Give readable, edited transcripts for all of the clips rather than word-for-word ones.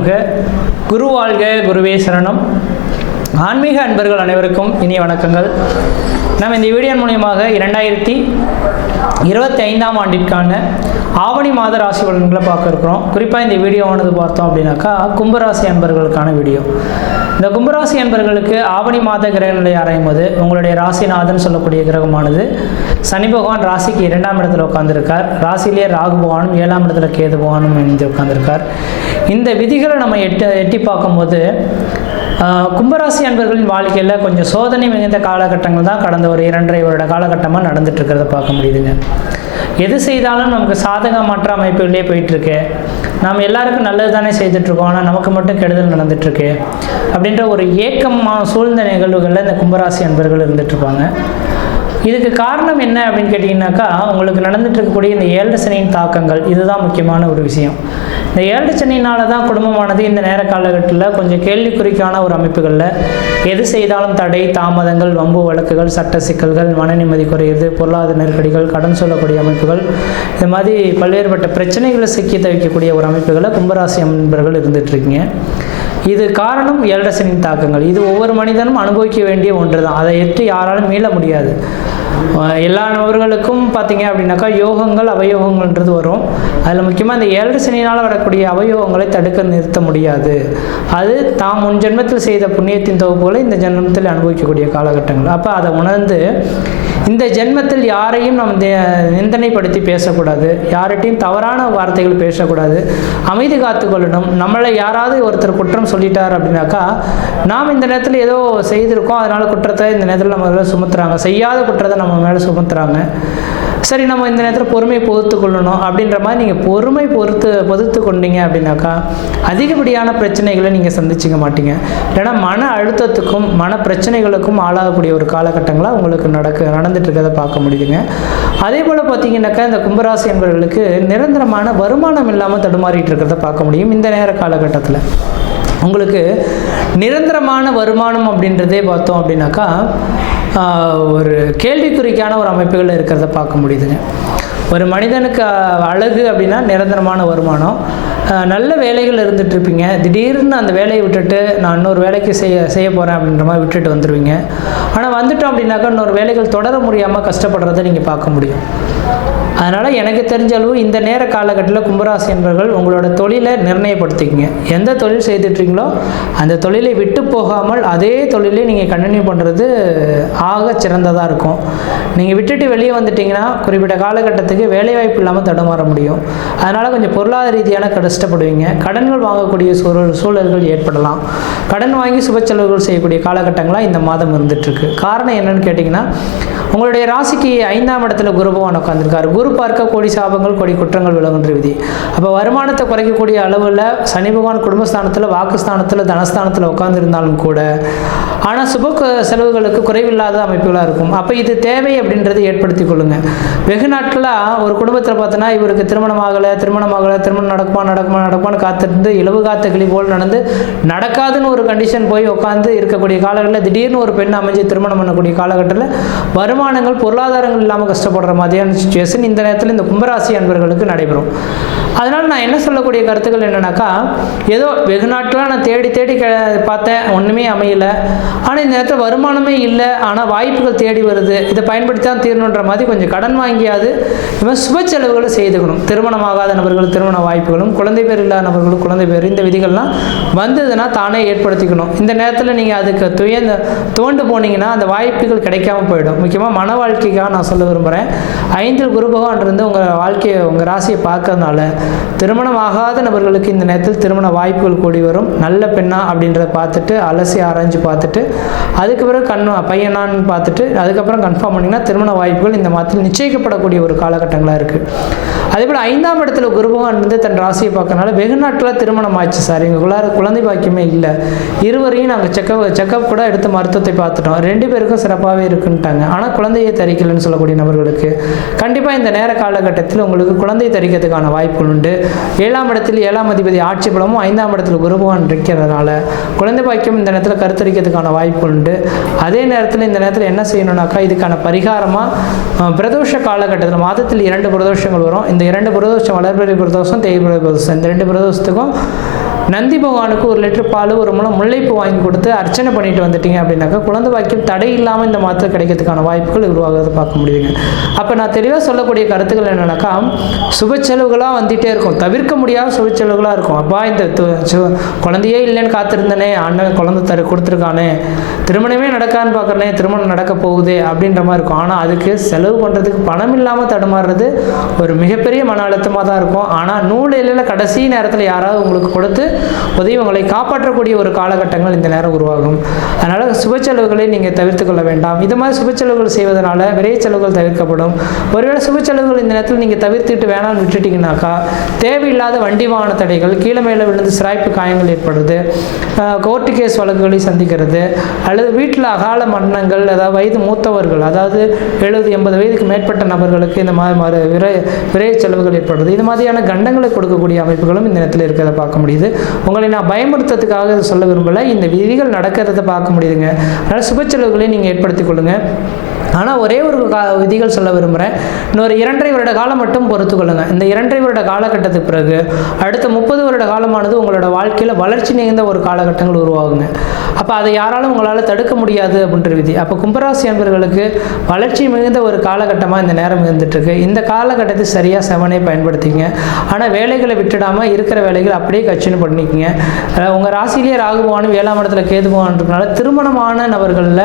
நமக. குரு வாழ்க, குருவே சரணம். ஆன்மீக அன்பர்கள் அனைவருக்கும் இனிய வணக்கங்கள். நம்ம இந்த வீடியோ மூலியமாக 2025ஆம் ஆண்டிற்கான ஆவணி மாத ராசி பலன்களை பார்க்க இருக்கிறோம். குறிப்பாக இந்த வீடியோவானது பார்த்தோம் அப்படின்னாக்கா கும்பராசி அன்பர்களுக்கான வீடியோ. இந்த கும்பராசி அன்பர்களுக்கு ஆவணி மாத கிரக நிலை ஆராயும் போது உங்களுடைய ராசிநாதன் சொல்லக்கூடிய கிரகமானது சனி பகவான் ராசிக்கு 2ஆம் இடத்துல உட்கார்ந்துருக்கார். ராசியிலே ராகு பகவானும் 7ஆம் இடத்துல கேது பகவானும் இணைந்து உட்கார்ந்துருக்கார். இந்த விதிகளை நம்ம எட்டி பார்க்கும்போது கும்பராசி அன்பர்களின் வாழ்க்கையில் கொஞ்சம் சோதனை மிகுந்த காலகட்டங்கள் தான் கடந்த ஒரு 2.5 வருட காலகட்டமாக நடந்துட்டு இருக்கிறத பார்க்க முடியுதுங்க. எது செய்தாலும் நமக்கு சாதகமற்ற அமைப்புகளே போயிட்டுருக்கு. நாம் எல்லாருக்கும் நல்லது தானே செய்துட்ருக்கோம், ஆனால் நமக்கு மட்டும் கெடுதல் நடந்துட்டுருக்கு அப்படின்ற ஒரு ஏக்கமான சூழ்ந்த நிகழ்வுகளில் இந்த கும்பராசி அன்பர்கள் இருந்துகிட்ருப்பாங்க. இதுக்கு காரணம் என்ன அப்படின்னு கேட்டிங்கனாக்கா, உங்களுக்கு நடந்துட்டு இருக்கக்கூடிய இந்த 7 சனியின் தாக்கங்கள், இதுதான் முக்கியமான ஒரு விஷயம். இந்த 7 சனியினால தான் குடும்பமானது இந்த நேர காலகட்டத்தில் கொஞ்சம் கேள்விக்குறிக்கான ஒரு அமைப்புகளில் எது செய்தாலும் தடை, தாமதங்கள், வம்பு வழக்குகள், சட்ட சிக்கல்கள், மன நிம்மதி குறையிறது, பொருளாதார நெருக்கடிகள், கடன் சொல்லக்கூடிய அமைப்புகள், இது மாதிரி பல்வேறுபட்ட பிரச்சனைகளை சிக்கி தவிக்கக்கூடிய ஒரு அமைப்புகளை கும்பராசி அன்பர்கள் இருந்துகிட்ருக்கீங்க. இது காரணம் 7 சனியின் தாக்கங்கள். இது ஒவ்வொரு மனிதனும் அனுபவிக்க வேண்டிய ஒன்று தான். அதை எட்டு யாராலும் மீள முடியாது. எல்லா நபர்களுக்கும் பார்த்தீங்க அப்படின்னாக்கா யோகங்கள் அவயோகங்கள்ன்றது வரும். அதில் முக்கியமாக இந்த 7 சனியினால் வரக்கூடிய அவயோகங்களை தடுக்க நிறுத்த முடியாது. அது தாம் முன் ஜென்மத்தில் செய்த புண்ணியத்தின் தொகுப்புகளை இந்த ஜென்மத்தில் அனுபவிக்கக்கூடிய காலகட்டங்கள். அப்போ அதை உணர்ந்து இந்த ஜென்மத்தில் யாரையும் நம் நிந்தனைப்படுத்தி பேசக்கூடாது, யார்கிட்டையும் தவறான வார்த்தைகள் பேசக்கூடாது, அமைதி காத்துக்கொள்ளணும். நம்மளை யாராவது ஒருத்தர் குற்றம் சொல்லிட்டார் அப்படின்னாக்கா, நாம் இந்த நேரத்தில் ஏதோ செய்திருக்கோம், அதனால் குற்றத்தை இந்த நேரத்தில் நம்ம மேலே சுமத்துறாங்க, செய்யாத குற்றத்தை நம்ம மேலே சுமத்துறாங்க. சரி, நம்ம இந்த நேரத்தில் பொறுமையை பொறுத்து கொள்ளணும் அப்படின்ற மாதிரி நீங்கள் பொறுமை பொறுத்து கொண்டீங்க அப்படின்னாக்கா அதிகப்படியான பிரச்சனைகளை நீங்கள் சந்திச்சிக்க மாட்டீங்க. ஏன்னா மன அழுத்தத்துக்கும் மன பிரச்சனைகளுக்கும் ஆளாகக்கூடிய ஒரு காலகட்டங்களாக உங்களுக்கு நடந்துட்டு இருக்கிறத பார்க்க முடியுதுங்க. அதே போல் பார்த்தீங்கன்னாக்கா இந்த கும்பராசி என்பவர்களுக்கு நிரந்தரமான வருமானம் இல்லாமல் தடுமாறிட்டு இருக்கிறத பார்க்க முடியும். இந்த நேர காலகட்டத்தில் உங்களுக்கு நிரந்தரமான வருமானம் அப்படின்றதே பார்த்தோம் அப்படின்னாக்கா ஒரு கேள்விக்குறிக்கான ஒரு அமைப்புகள் இருக்கிறத பார்க்க முடியுதுங்க. ஒரு மனிதனுக்கு அழகு அப்படின்னா நிரந்தரமான வருமானம். நல்ல வேலைகள் இருந்துகிட்ருப்பீங்க, திடீர்னு அந்த வேலையை விட்டுட்டு நான் இன்னொரு வேலைக்கு செய்ய போகிறேன் அப்படின்ற மாதிரி விட்டுட்டு வந்துடுவீங்க. ஆனால் வந்துட்டோம் அப்படின்னாக்கா இன்னொரு வேலைகள் தொடர முடியாமல் கஷ்டப்படுறதை நீங்கள் பார்க்க முடியும். அதனால் எனக்கு தெரிஞ்ச அளவு இந்த நேர காலகட்டத்தில் கும்பராசி என்பவர்கள் உங்களோட தொழிலை நிர்ணயப்படுத்திக்கிங்க. எந்த தொழில் செய்துட்ருக்கீங்களோ அந்த தொழிலை விட்டு போகாமல் அதே தொழிலை நீங்கள் கண்டினியூ பண்ணுறது ஆக சிறந்ததாக இருக்கும். நீங்கள் விட்டுட்டு வெளியே வந்துட்டிங்கன்னா குறிப்பிட்ட காலகட்டத்துக்கு வேலைவாய்ப்பு இல்லாமல் தடுமாற முடியும். அதனால் கொஞ்சம் பொருளாதார ரீதியான கஷ்டப்படுவீங்க. கடன்கள் வாங்கக்கூடிய சூழல்கள் ஏற்படலாம். கடன் வாங்கி சுப செலவுகள் செய்யக்கூடிய காலகட்டங்களாக இந்த மாதம் இருந்துகிட்ருக்கு. காரணம் என்னன்னு கேட்டிங்கன்னா, உங்களுடைய ராசிக்கு 5ஆம் இடத்துல குரு பகவான் உட்காந்துருக்காரு. குரு பார்க்க கோடி சாபங்கள் கோடி குற்றங்கள் விலகுன்ற விதி. அப்போ வருமானத்தை குறைக்கக்கூடிய அளவில் சனி பகவான் குடும்பஸ்தானத்தில், வாக்குஸ்தானத்தில், தனஸ்தானத்தில் உட்காந்துருந்தாலும் கூட ஆனால் சுப செலவுகளுக்கு குறைவில்லாத அமைப்புகளாக இருக்கும். அப்போ இது தேவை அப்படின்றத ஏற்படுத்தி கொள்ளுங்க. வெகு நாட்களாக ஒரு குடும்பத்தில் பார்த்தோன்னா இவருக்கு திருமணம் ஆகலை, திருமணம் நடக்குமான்னு காத்திருந்து இலவு காத்த கிளி போல் நடக்காதுன்னு ஒரு கண்டிஷன் போய் உட்காந்து இருக்கக்கூடிய காலகட்டத்தில் திடீர்னு ஒரு பெண் அமைஞ்சு திருமணம் பண்ணக்கூடிய காலகட்டத்தில் வருமானங்கள் பொருளாதாரங்கள் இல்லாமல் கஷ்டப்படுற மாதிரியான சுச்சுவேஷன் இந்த நேரத்தில் இந்த கும்பராசி அன்பர்களுக்கு நடைபெறும். அதனால் நான் என்ன சொல்லக்கூடிய கருத்துக்கள் என்னன்னாக்கா, ஏதோ வெகு நாட்களாக நான் தேடி பார்த்தேன், ஒன்றுமே அமையலை, ஆனால் இந்த நேரத்தில் வருமானமே இல்லை, ஆனால் வாய்ப்புகள் தேடி வருது, இதை பயன்படுத்தி தான் தீரணுன்ற மாதிரி கொஞ்சம் கடன் வாங்கியாவது இவன் சுப செலவுகளை செய்துக்கணும். திருமணமாகாத நபர்கள் திருமண வாய்ப்புகளும், குழந்தை பேர் இல்லாத நபர்களும் குழந்தை பேர், இந்த விதிகள்லாம் வந்ததுன்னா தானே ஏற்படுத்திக்கணும். இந்த நேரத்தில் நீங்கள் அதுக்கு துவண்டு போனீங்கன்னா அந்த வாய்ப்புகள் கிடைக்காம போயிடும். முக்கியமாக மன வாழ்க்கைக்காக நான் சொல்ல விரும்புகிறேன். 5 குரு பகவான் இருந்து உங்கள் வாழ்க்கையை உங்கள் ராசியை பார்க்கறதுனால திருமணம் ஆகாத நபர்களுக்கு இந்த நேரத்தில் திருமண வாய்ப்புகள் கூடி வரும். நல்ல பெண்ணா அப்படின்றத பார்த்துட்டு அலசி ஆராய்ஞ்சு பார்த்துட்டு அதுக்கு பிறகு பையனான்னு பார்த்துட்டு அதுக்கப்புறம் கன்ஃபார்ம் பண்ணிங்கன்னா திருமண வாய்ப்புகள் இந்த மாதத்தில் நிச்சயிக்கப்படக்கூடிய ஒரு காலகட்டங்களாக இருக்குது. அதேபோல் 5ஆம் இடத்துல குரு பகவான் இருந்து தன் ராசியை பார்க்கறதுனால வெகு நாட்களாக திருமணம் ஆச்சு சார், எங்களுக்குள்ளார குழந்தை பாக்கியமே இல்லை, இருவரையும் நாங்கள் செக்கப் கூட எடுத்து மருத்துவத்தை பார்த்துட்டோம், 2 பேருக்கும் சிறப்பாகவே இருக்குன்ட்டாங்க, ஆனால் குழந்தையை தரிக்கலைன்னு சொல்லக்கூடிய நபர்களுக்கு கண்டிப்பாக இந்த நேர காலகட்டத்தில் உங்களுக்கு குழந்தை தரிக்கிறதுக்கான வாய்ப்புகள் உண்டு. 7ஆம் இடத்தில் 7ஆம் அதிபதி ஆட்சி பலமும் 5ஆம் இடத்துல குரு பகவான் இருக்கிறதுனால குழந்தை பாக்கியம் இந்த நேரத்தில் கருத்தரிக்கிறதுக்கான வாய்ப்புகள் உண்டு. அதே நேரத்தில் இந்த நேரத்தில் என்ன செய்யணும்னாக்கா, இதுக்கான பரிகாரமாக பிரதோஷ காலகட்டத்தில் மாதத்தில் 2 பிரதோஷங்கள் வரும். இந்த 2 பிரதோஷம் வளர்பிறை பிரதோஷம், தேய்பிறை பிரதோஷம், இந்த 2 பிரதோஷத்துக்கும் நந்தி பகவானுக்கு 1 லிட்டர் பால், 1 முழம் முல்லைப்பூ வாங்கி கொடுத்து அர்ச்சனை பண்ணிட்டு வந்துட்டீங்க அப்படின்னாக்கா குழந்தை பாக்கியம் தடை இல்லாமல் இந்த மாதத்தில் கிடைக்கிறதுக்கான வாய்ப்புகள் உருவாகிறத பார்க்க முடியுதுங்க. அப்போ நான் தெளிவாக சொல்லக்கூடிய கருத்துக்கள் என்னன்னாக்கா, சுப செலவுகளாக வந்துகிட்டே இருக்கும், தவிர்க்க முடியாத சுப செலவுகளாக இருக்கும். அப்பா இந்த குழந்தையே இல்லைன்னு காத்திருந்தனே, அண்ணன் குழந்தை கொடுத்துருக்கானே, திருமணமே நடக்கான்னு பார்க்குறனே, திருமணம் நடக்க போகுது அப்படின்ற மாதிரி இருக்கும். ஆனால் அதுக்கு செலவு பண்ணுறதுக்கு பணம் இல்லாமல் தடுமாறுறது ஒரு மிகப்பெரிய மன அழுத்தமாக தான் இருக்கும். ஆனால் நூலில் கடைசி நேரத்தில் யாராவது உங்களுக்கு கொடுத்து உதவி உங்களை காப்பாற்றக்கூடிய ஒரு காலகட்டங்கள் இந்த நேரம் உருவாகும். அதனால் சுப செலவுகளை நீங்கள் தவிர்த்து கொள்ள வேண்டாம். இது மாதிரி சுப செலவுகள் செய்வதனால விரை செலவுகள் தவிர்க்கப்படும். ஒருவேளை சுப செலவுகள் இந்த நேரத்தில் நீங்கள் தவிர்த்துட்டு வேணாலும் விட்டுட்டிங்கனாக்கா தேவையில்லாத வண்டி வாகன தடைகள், கீழே மேலே விழுந்து சிராய்ப்பு காயங்கள் ஏற்படுறது, கோர்ட்டு கேஸ் வழக்குகளை சந்திக்கிறது, அல்லது வீட்டில் அகால மரணங்கள், அதாவது வயது மூத்தவர்கள், அதாவது 70-80 வயதுக்கு மேற்பட்ட நபர்களுக்கு இந்த மாதிரி விரை செலவுகள் ஏற்படுறது, இது மாதிரியான கண்டங்களை கொடுக்கக்கூடிய அமைப்புகளும் இந்த நேரத்தில் இருக்கிறத பார்க்க முடியுது. உங்களை நான் பயமுறுத்துறதுக்காக சொல்ல விரும்பலை, இந்த விதிகள் நடக்கிறத பார்க்க முடியுதுங்க. அதனால் சுப செலவுகளை நீங்கள் ஏற்படுத்திக் கொள்ளுங்கள். ஆனால் ஒரே ஒரு விதிகள் சொல்ல விரும்புகிறேன். இன்னொரு 2.5 வருட காலம் மட்டும் பொறுத்து கொள்ளுங்கள். இந்த 2.5 வருட காலகட்டத்துக்கு பிறகு அடுத்த 30 வருட காலமானது உங்களோட வாழ்க்கையில் வளர்ச்சி நிறைந்த ஒரு காலகட்டங்கள் உருவாகுங்க. அப்போ அதை யாராலும் உங்களால் தடுக்க முடியாது அப்படின்ற விதி. அப்போ கும்பராசி அன்பர்களுக்கு வளர்ச்சி மிகுந்த ஒரு காலகட்டமாக இந்த நேரம் இருந்துகிட்ருக்கு. இந்த காலகட்டத்தை சரியாக செவனே பயன்படுத்திங்க. ஆனால் வேலைகளை விட்டுடாமல் இருக்கிற வேலைகள் அப்படியே கச்சின்னு பண்ணிக்கங்க. உங்கள் ராசியிலேயே ராகுபவானும் 7ஆம் இடத்துல கேதுபவான்றதுனால திருமணமான நபர்களில்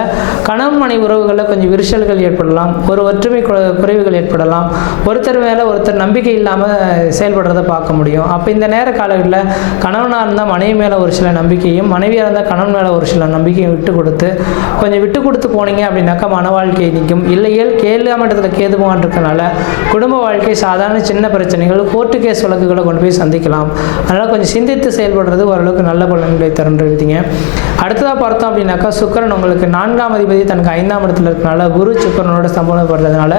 கணவன் மனைவி உறவுகளில் கொஞ்சம் விரிசல்கள் ஏற்படலாம், ஒரு ஒற்றுமை குறைவுகள் ஏற்படலாம், ஒருத்தர் மேலே ஒருத்தர் நம்பிக்கை இல்லாமல் செயல்படுறதை பார்க்க முடியும். அப்போ இந்த நேர காலங்களில் கணவனாக இருந்தால் மனைவி மேலே ஒரு சில நம்பிக்கையும், மனைவியாக இருந்தால் கணவன் மேலே ஒரு சில நம்பிக்கையும் விட்டு கொடுத்து போனீங்க அப்படின்னாக்கா மன வாழ்க்கை நிற்கும். இல்லையேல் 7ஆம் இடத்துல கேதுபவான் இருக்கனால குடும்ப வாழ்க்கை சாதாரண சின்ன பிரச்சனைகள், கோர்ட்டு கேஸ் வழக்குகளை கொண்டு போய் சந்திக்கலாம். அதனால் கொஞ்சம் சிந்தித்து செயல்படுறது ஓரளவுக்கு நல்ல பலன்களை தருன்றீங்க. அடுத்ததாக பார்த்தோம் அப்படின்னாக்கா சுக்கிரன் உங்களுக்கு 4ஆம் அதிபதி தனக்கு 5ஆம் இடத்துல இருக்கனால குரு சுக்கிரனோட சம்பந்தப்படுறதுனால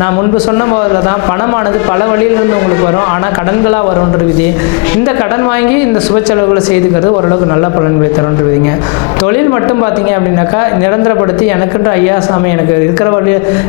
நான் முன்பு சொன்ன போதில் தான் பணமானது பல வழியிலிருந்து உங்களுக்கு வரும், ஆனால் கடன்களாக வரும்ன்ற விதி. இந்த கடன் வாங்கி இந்த சுப செலவுகளை செய்துக்கிறது ஓரளவுக்கு நல்ல பலன்களை தரும்ன்ற விதிங்க. தொழில் மட்டும் பார்த்தீங்க அப்படின்னாக்கா நிரந்தரப்படுத்தி எனக்குன்ற ஐயா சாமி எனக்கு இருக்கிற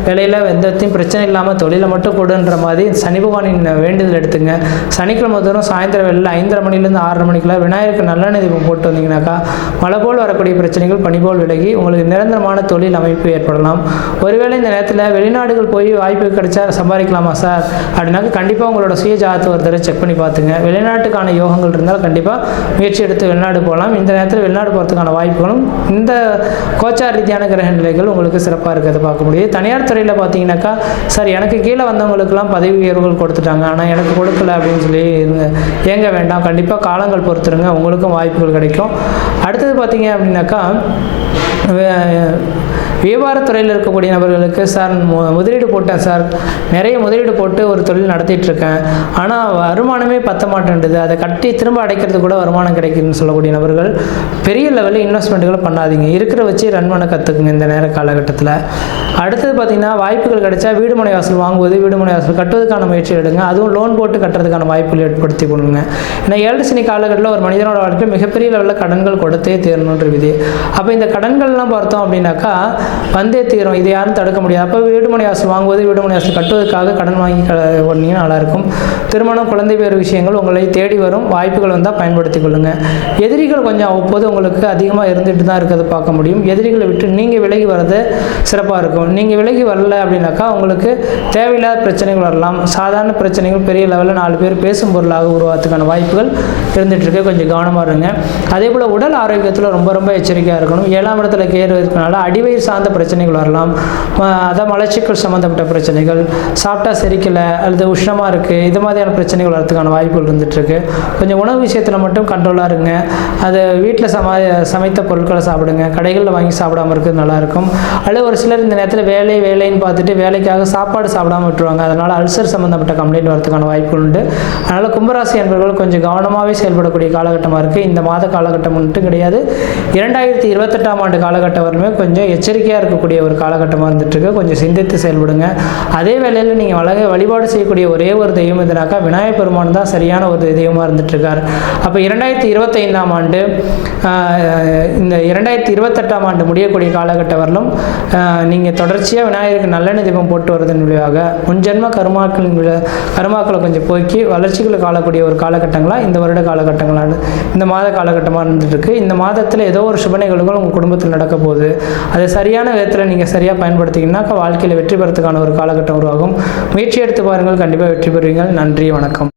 வேலையில் எந்தத்தையும் பிரச்சனை இல்லாமல் தொழிலை மட்டும் கொடுன்ற மாதிரி சனி பகவானின் வேண்டுதல் எடுத்துங்க. சனிக்கிழமை தோறும் சாயந்தரம் வேலையில் 5:30 மணிலேருந்து 6:30 மணிக்குள்ள விநாயகருக்கு நல்லெண்ணெய் தீபம் போட்டு வந்தீங்கன்னாக்கா மழை போல் வரக்கூடிய பிரச்சனைகள் பனி போல் விலகி உங்களுக்கு நிரந்தரமான தொழில் அமைப்பு ஏற்படலாம். ஒருவேளை இந்த நேரத்தில் வெளிநாடுகள் போய் வாய்ப்பு கிடைச்சா சம்பாதிக்கலாமா சார் அப்படின்னாக்க கண்டிப்பாக உங்களோட சுய ஜாதகத்தை ஒரு தடவை செக் பண்ணி பார்த்துங்க. வெளிநாட்டுக்கான யோகங்கள் இருந்தால் கண்டிப்பாக முயற்சி எடுத்து வெளிநாடு போகலாம். இந்த நேரத்தில் வெளிநாடு போகிறதுக்கான வாய்ப்புகளும் இந்த கோச்சார் ரீதியான கிரக நிலைகள் உங்களுக்கு சிறப்பாக இருக்கிறத பார்க்க முடியுது. தனியார் துறையில் பார்த்தீங்கன்னாக்கா சார் எனக்கு கீழே வந்தவங்களுக்கெல்லாம் பதவி உயர்வுகள் கொடுத்துட்டாங்க, ஆனால் எனக்கு கொடுக்கல அப்படின்னு சொல்லி ஏங்க வேண்டாம், கண்டிப்பாக காலங்கள் பொறுத்துருங்க, உங்களுக்கும் வாய்ப்புகள் கிடைக்கும். அடுத்தது பார்த்தீங்க அப்படின்னாக்கா வியாபாரத்துறையில் இருக்கக்கூடிய நபர்களுக்கு சார் முதலீடு போட்டேன் சார், நிறைய முதலீடு போட்டு ஒரு தொழில் நடத்திட்டுருக்கேன், ஆனால் வருமானமே பத்த மாட்டேன்டுது, அதை கட்டி திரும்ப அடைக்கிறது கூட வருமானம் கிடைக்குதுன்னு சொல்லக்கூடிய நபர்கள் பெரிய லெவலில் இன்வெஸ்ட்மெண்ட்டுகளை பண்ணாதீங்க, இருக்கிற வச்சு ரன் பண்ண கற்றுக்குங்க இந்த நேர காலகட்டத்தில். அடுத்தது பார்த்திங்கன்னா வாய்ப்புகள் கிடைச்சா வீடு மனை வாசல் வாங்குவது, வீடு மனை வாசல் கட்டுவதற்கான முயற்சி எடுங்க. அதுவும் லோன் போட்டு கட்டுறதுக்கான வாய்ப்புகள் ஏற்படுத்தி கொடுங்க. ஏன்னா 7 சனி காலகட்டத்தில் ஒரு மனிதனோட வாழ்க்கையில் மிகப்பெரிய லெவலில் கடன்கள் கொடுத்தே தீரணுன்ற விதி. அப்போ இந்த கடன்கள்லாம் பார்த்தோம் அப்படின்னாக்கா வந்தே தீரும், இதை யாரும் தடுக்க முடியாது. அப்போ வீடு மனை வாசல் வாங்குவது, வீடு மனை வாசல் கட்டுவதற்காக கடன் வாங்கி பண்ணீங்கன்னா நல்லாயிருக்கும். திருமணம், குழந்தை பேர் விஷயங்கள் உங்களை தேடி வரும், வாய்ப்புகள் வந்தால் பயன்படுத்தி கொள்ளுங்கள். எதிரிகள் கொஞ்சம் அவ்வப்போது உங்களுக்கு அதிகமாக இருந்துட்டு தான் இருக்கிறத பார்க்க முடியும். எதிரிகளை விட்டு நீங்கள் விலகி வர்றது சிறப்பாக இருக்கும். நீங்கள் விலகி வரல அப்படின்னாக்கா உங்களுக்கு தேவையில்லாத பிரச்சனைகள் வரலாம். சாதாரண பிரச்சனைகள் பெரிய லெவலில் 4 பேர் பேசும் பொருளாக உருவாகிறதுக்கான வாய்ப்புகள் இருந்துகிட்ருக்கு, கொஞ்சம் கவனமாக இருங்க. அதே போல் உடல் ஆரோக்கியத்தில் ரொம்ப ரொம்ப எச்சரிக்கையாக இருக்கணும். 7ஆம் இடத்துல கேது இருக்கனால அடிவயிறு சார்ந்த பிரச்சனைகள் வரலாம். அதான் மலச்சிக்கல் சம்மந்தப்பட்ட பிரச்சனைகள், சாப்பிட்டா செரிக்கலை அல்லது உஷ்ணமாக இருக்குது, இது மாதிரியான பிரச்சனைகள் வரதுக்கான வாய்ப்புகள் இருந்துகிட்ருக்கு. கொஞ்சம் உணவு விஷயத்தில் மட்டும் கண்ட்ரோலாக இருங்க. அது வீட்டில் சமைத்த பொருட்களை சாப்பிடுங்க, கடைகளில் வாங்கி சாப்பிடாமல் இருக்கிறது நல்லாயிருக்கும். அல்லது ஒரு சிலர் இந்த நேரத்தில் வேலைன்னு பார்த்துட்டு வேலைக்காக சாப்பாடு சாப்பிடாமல் விட்டுருவாங்க, அதனால் அல்சர் சம்மந்தப்பட்ட கம்ப்ளைண்ட் வரதுக்கான வாய்ப்புகள் உண்டு. அதனால் கும்பராசி என்பவர்கள் கொஞ்சம் கவனமாகவே செயல்படக்கூடிய காலகட்டமாக இருக்குது. இந்த மாத காலகட்டம் மட்டும் கிடையாது, 2028ஆம் ஆண்டு காலகட்டம் வரலுமே கொஞ்சம் எச்சரிக்கையாக இருக்கக்கூடிய ஒரு காலகட்டமாக இருந்துகிட்ருக்கு. கொஞ்சம் சிந்தித்து செயல்படுங்க. அதே வேளையில் நீங்கள் வழிபாடு செய்யக்கூடிய ஒரே ஒரு தெய்வம் எதுனாக்கா விநாயகர் பெருமான் தான் சரியான ஒரு தெய்வமாக இருந்துகிட்ருக்கார். அப்போ 2025ஆம் ஆண்டு இந்த 2028ஆம் ஆண்டு முடியக்கூடிய காலகட்டம் வரலும் நீங்கள் தொடர்ச்சியாக விநாயகருக்கு நல்லெண்ணெய் தீபம் போட்டு வருவதன் விளைவாக முன்ஜென்ம கருமாக்களை கொஞ்சம் போக்கி வளர்ச்சிகளை காணக்கூடிய ஒரு காலகட்டங்களாக இந்த வருட காலகட்டங்களான இந்த மாத காலகட்டமாக இருந்துகிட்ருக்கு. இந்த மாதத்தில் ஏதோ ஒரு சுப நிகழ்வுகள் உங்கள் குடும்பத்தில் நடக்க போகுது. அதை சரியான விதத்தில் நீங்கள் சரியாக பயன்படுத்திங்கன்னா வாழ்க்கையில் வெற்றி பெறத்துக்கான ஒரு காலகட்டம் உருவாகும். முயற்சி எடுத்து பாருங்கள், கண்டிப்பாக வெற்றி பெறுவீங்கள். நன்றி, வணக்கம்.